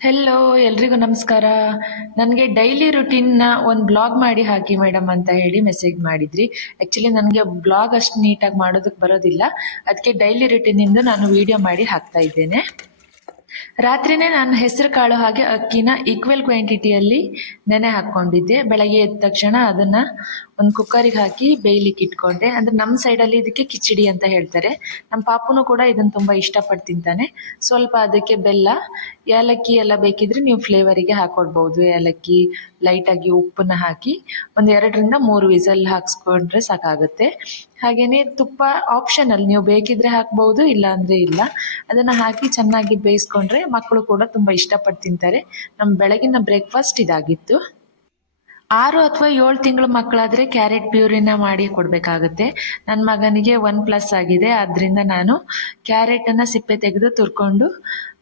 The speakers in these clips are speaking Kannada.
ಹೆಲೋ ಎಲ್ರಿಗೂ ನಮಸ್ಕಾರ. ನನಗೆ ಡೈಲಿ ರುಟೀನ್ನ ಒಂದು ಬ್ಲಾಗ್ ಮಾಡಿ ಹಾಕಿ ಮೇಡಮ್ ಅಂತ ಹೇಳಿ ಮೆಸೇಜ್ ಮಾಡಿದ್ರಿ. ಆ್ಯಕ್ಚುಲಿ ನನಗೆ ಬ್ಲಾಗ್ ಅಷ್ಟು ನೀಟಾಗಿ ಮಾಡೋದಕ್ಕೆ ಬರೋದಿಲ್ಲ. ಅದಕ್ಕೆ ಡೈಲಿ ರುಟೀನಿಂದು ನಾನು ವಿಡಿಯೋ ಮಾಡಿ ಹಾಕ್ತಾ ಇದ್ದೇನೆ. ರಾತ್ರಿನೇ ನಾನು ಹೆಸರು ಕಾಳು ಹಾಗೆ ಅಕ್ಕಿನ ಈಕ್ವಲ್ ಕ್ವಾಂಟಿಟಿಯಲ್ಲಿ ನೆನೆ ಹಾಕ್ಕೊಂಡಿದ್ದೆ. ಬೆಳಗ್ಗೆ ಎದ್ದ ತಕ್ಷಣ ಅದನ್ನು ಒಂದು ಕುಕ್ಕರಿಗೆ ಹಾಕಿ ಬೇಯ್ಲಿಕ್ಕೆ ಇಟ್ಕೊಂಡೆ. ಅಂದರೆ ನಮ್ಮ ಸೈಡಲ್ಲಿ ಇದಕ್ಕೆ ಕಿಚಡಿ ಅಂತ ಹೇಳ್ತಾರೆ. ನಮ್ಮ ಪಾಪುನು ಕೂಡ ಇದನ್ನು ತುಂಬ ಇಷ್ಟಪಟ್ಟು ತಿಂತಾನೆ. ಸ್ವಲ್ಪ ಅದಕ್ಕೆ ಬೆಲ್ಲ, ಏಲಕ್ಕಿ ಎಲ್ಲ ಬೇಕಿದ್ರೆ ನೀವು ಫ್ಲೇವರಿಗೆ ಹಾಕ್ಕೊಳ್ಬೋದು. ಏಲಕ್ಕಿ, ಲೈಟಾಗಿ ಉಪ್ಪನ್ನ ಹಾಕಿ ಒಂದು 2 ರಿಂದ 3 ವಿಸಲ್ ಹಾಕ್ಸ್ಕೊಂಡ್ರೆ ಸಾಕಾಗುತ್ತೆ. ಹಾಗೆಯೇ ತುಪ್ಪ ಆಪ್ಷನಲ್, ನೀವು ಬೇಕಿದ್ರೆ ಹಾಕ್ಬೋದು, ಇಲ್ಲ ಅಂದರೆ ಇಲ್ಲ. ಅದನ್ನು ಹಾಕಿ ಚೆನ್ನಾಗಿ ಬೇಯಿಸ್ಕೊಂಡ್ರೆ ಮಕ್ಕಳು ಕೂಡ ತುಂಬ ಇಷ್ಟಪಟ್ಟು ತಿಂತಾರೆ. ನಮ್ಮ ಬೆಳಗಿನ ಬ್ರೇಕ್ಫಾಸ್ಟ್ ಇದಾಗಿತ್ತು. 6 ಅಥವಾ 7 ತಿಂಗಳು ಮಕ್ಕಳಾದರೆ ಕ್ಯಾರೆಟ್ ಪ್ಯೂರಿನ ಮಾಡಿ ಕೊಡಬೇಕಾಗುತ್ತೆ. ನನ್ನ ಮಗನಿಗೆ 1+ ಆಗಿದೆ. ಆದ್ದರಿಂದ ನಾನು ಕ್ಯಾರೆಟನ್ನು ಸಿಪ್ಪೆ ತೆಗೆದು ತುರ್ಕೊಂಡು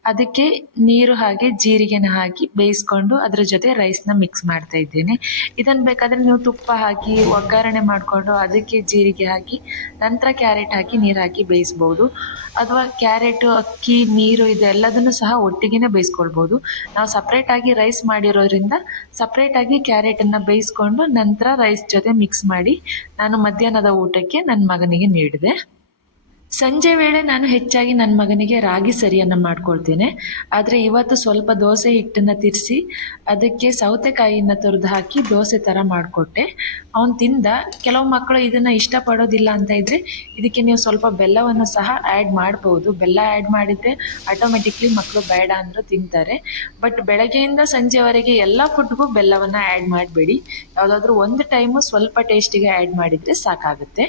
ಅದಕ್ಕೆ ನೀರು ಹಾಗೆ ಜೀರಿಗೆನ ಹಾಕಿ ಬೇಯಿಸ್ಕೊಂಡು ಅದರ ಜೊತೆ ರೈಸ್ನ ಮಿಕ್ಸ್ ಮಾಡ್ತಾ ಇದ್ದೇನೆ. ಇದನ್ನು ಬೇಕಾದರೆ ನೀವು ತುಪ್ಪ ಹಾಕಿ ಒಗ್ಗರಣೆ ಮಾಡಿಕೊಂಡು ಅದಕ್ಕೆ ಜೀರಿಗೆ ಹಾಕಿ ನಂತರ ಕ್ಯಾರೆಟ್ ಹಾಕಿ ನೀರು ಹಾಕಿ ಬೇಯಿಸ್ಬೋದು. ಅಥವಾ ಕ್ಯಾರೆಟು, ಅಕ್ಕಿ, ನೀರು ಇದೆಲ್ಲದನ್ನು ಸಹ ಒಟ್ಟಿಗೆ ಬೇಯಿಸ್ಕೊಳ್ಬೋದು. ನಾವು ಸಪ್ರೇಟಾಗಿ ರೈಸ್ ಮಾಡಿರೋದ್ರಿಂದ ಸಪ್ರೇಟಾಗಿ ಕ್ಯಾರೆಟನ್ನು ಬೇಯಿಸ್ಕೊಂಡು ನಂತರ ರೈಸ್ ಜೊತೆ ಮಿಕ್ಸ್ ಮಾಡಿ ನಾನು ಮಧ್ಯಾಹ್ನದ ಊಟಕ್ಕೆ ನನ್ನ ಮಗನಿಗೆ ನೀಡಿದೆ. ಸಂಜೆ ವೇಳೆ ನಾನು ಹೆಚ್ಚಾಗಿ ನನ್ನ ಮಗನಿಗೆ ರಾಗಿ ಸರಿಯನ್ನು ಮಾಡ್ಕೊಳ್ತೇನೆ. ಆದರೆ ಇವತ್ತು ಸ್ವಲ್ಪ ದೋಸೆ ಹಿಟ್ಟನ್ನು ತಿರ್ಸಿ ಅದಕ್ಕೆ ಸೌತೆಕಾಯಿನ ತುರಿದು ಹಾಕಿ ದೋಸೆ ಥರ ಮಾಡಿಕೊಟ್ಟೆ. ಅವನು ತಿಂದ. ಕೆಲವು ಮಕ್ಕಳು ಇದನ್ನು ಇಷ್ಟಪಡೋದಿಲ್ಲ ಅಂತ ಇದ್ದರೆ ಇದಕ್ಕೆ ನೀವು ಸ್ವಲ್ಪ ಬೆಲ್ಲವನ್ನು ಸಹ ಆ್ಯಡ್ ಮಾಡ್ಬೋದು. ಬೆಲ್ಲ ಆ್ಯಡ್ ಮಾಡಿದರೆ ಆಟೋಮೆಟಿಕ್ಲಿ ಮಕ್ಕಳು ಬೇಡ ಅಂದರೂ ತಿಂತಾರೆ. ಬಟ್ ಬೆಳಗ್ಗೆಯಿಂದ ಸಂಜೆವರೆಗೆ ಎಲ್ಲ ಫುಡ್ಗೂ ಬೆಲ್ಲವನ್ನು ಆ್ಯಡ್ ಮಾಡಬೇಡಿ. ಯಾವುದಾದ್ರೂ ಒಂದು ಟೈಮು ಸ್ವಲ್ಪ ಟೇಸ್ಟಿಗೆ ಆ್ಯಡ್ ಮಾಡಿದರೆ ಸಾಕಾಗುತ್ತೆ.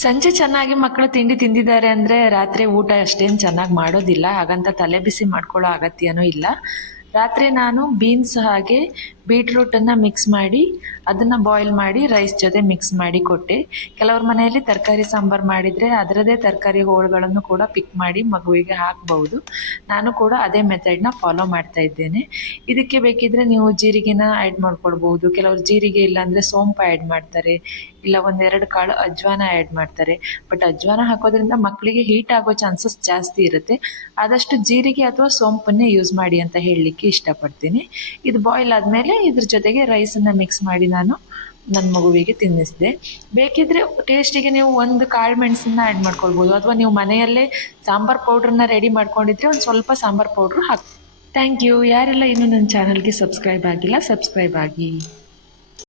ಸಂಜೆ ಚೆನ್ನಾಗಿ ಮಕ್ಕಳು ತಿಂಡಿ ತಿಂದಿದ್ದಾರೆ ಅಂದರೆ ರಾತ್ರಿ ಊಟ ಅಷ್ಟೇನು ಚೆನ್ನಾಗಿ ಮಾಡೋದಿಲ್ಲ. ಹಾಗಂತ ತಲೆ ಬಿಸಿ ಮಾಡ್ಕೊಳ್ಳೋ ಅಗತ್ಯನೂ ಇಲ್ಲ. ರಾತ್ರಿ ನಾನು ಬೀನ್ಸ್ ಹಾಗೆ ಬೀಟ್ರೂಟನ್ನು ಮಿಕ್ಸ್ ಮಾಡಿ ಅದನ್ನು ಬಾಯ್ಲ್ ಮಾಡಿ ರೈಸ್ ಜೊತೆ ಮಿಕ್ಸ್ ಮಾಡಿ ಕೊಟ್ಟೆ. ಕೆಲವ್ರ ಮನೆಯಲ್ಲಿ ತರಕಾರಿ ಸಾಂಬಾರು ಮಾಡಿದರೆ ಅದರದೇ ತರಕಾರಿ ಹೋಳುಗಳನ್ನು ಕೂಡ ಪಿಕ್ ಮಾಡಿ ಮಗುವಿಗೆ ಹಾಕ್ಬೋದು. ನಾನು ಕೂಡ ಅದೇ ಮೆಥಡ್ನ ಫಾಲೋ ಮಾಡ್ತಾ ಇದ್ದೇನೆ. ಇದಕ್ಕೆ ಬೇಕಿದ್ರೆ ನೀವು ಜೀರಿಗೆನ ಆ್ಯಡ್ ಮಾಡ್ಕೊಳ್ಬೋದು. ಕೆಲವರು ಜೀರಿಗೆ ಇಲ್ಲಾಂದರೆ ಸೋಂಪು ಆ್ಯಡ್ ಮಾಡ್ತಾರೆ, ಇಲ್ಲ 1-2 ಕಾಳು ಅಜ್ವಾನ ಆ್ಯಡ್ ಮಾಡ್ತಾರೆ. ಬಟ್ ಅಜ್ವಾನ ಹಾಕೋದ್ರಿಂದ ಮಕ್ಕಳಿಗೆ ಹೀಟ್ ಆಗೋ ಚಾನ್ಸಸ್ ಜಾಸ್ತಿ ಇರುತ್ತೆ. ಆದಷ್ಟು ಜೀರಿಗೆ ಅಥವಾ ಸೋಂಪನ್ನೇ ಯೂಸ್ ಮಾಡಿ ಅಂತ ಹೇಳಲಿಕ್ಕೆ ಇಷ್ಟಪಡ್ತೀನಿ. ಇದು ಬಾಯ್ಲ್ ಆದಮೇಲೆ ಇದ್ರ ಜೊತೆಗೆ ರೈಸನ್ನು ಮಿಕ್ಸ್ ಮಾಡಿ ನಾನು ನನ್ನ ಮಗುವಿಗೆ ತಿನ್ನಿಸಿದೆ. ಬೇಕಿದ್ರೆ ಟೇಸ್ಟಿಗೆ ನೀವು 1 ಕಾಳು ಮೆಣಸನ್ನ ಆ್ಯಡ್ ಮಾಡ್ಕೊಳ್ಬೋದು. ಅಥವಾ ನೀವು ಮನೆಯಲ್ಲೇ ಸಾಂಬಾರು ಪೌಡ್ರನ್ನ ರೆಡಿ ಮಾಡ್ಕೊಂಡಿದ್ರೆ ಒಂದು ಸ್ವಲ್ಪ ಸಾಂಬಾರು ಪೌಡ್ರು ಹಾಕಿ. Thank you. ಯಾರೆಲ್ಲ ಇನ್ನೂ ನನ್ನ ಚಾನಲ್ಗೆ ಸಬ್ಸ್ಕ್ರೈಬ್ ಆಗಿಲ್ಲ, ಸಬ್ಸ್ಕ್ರೈಬ್ ಆಗಿ.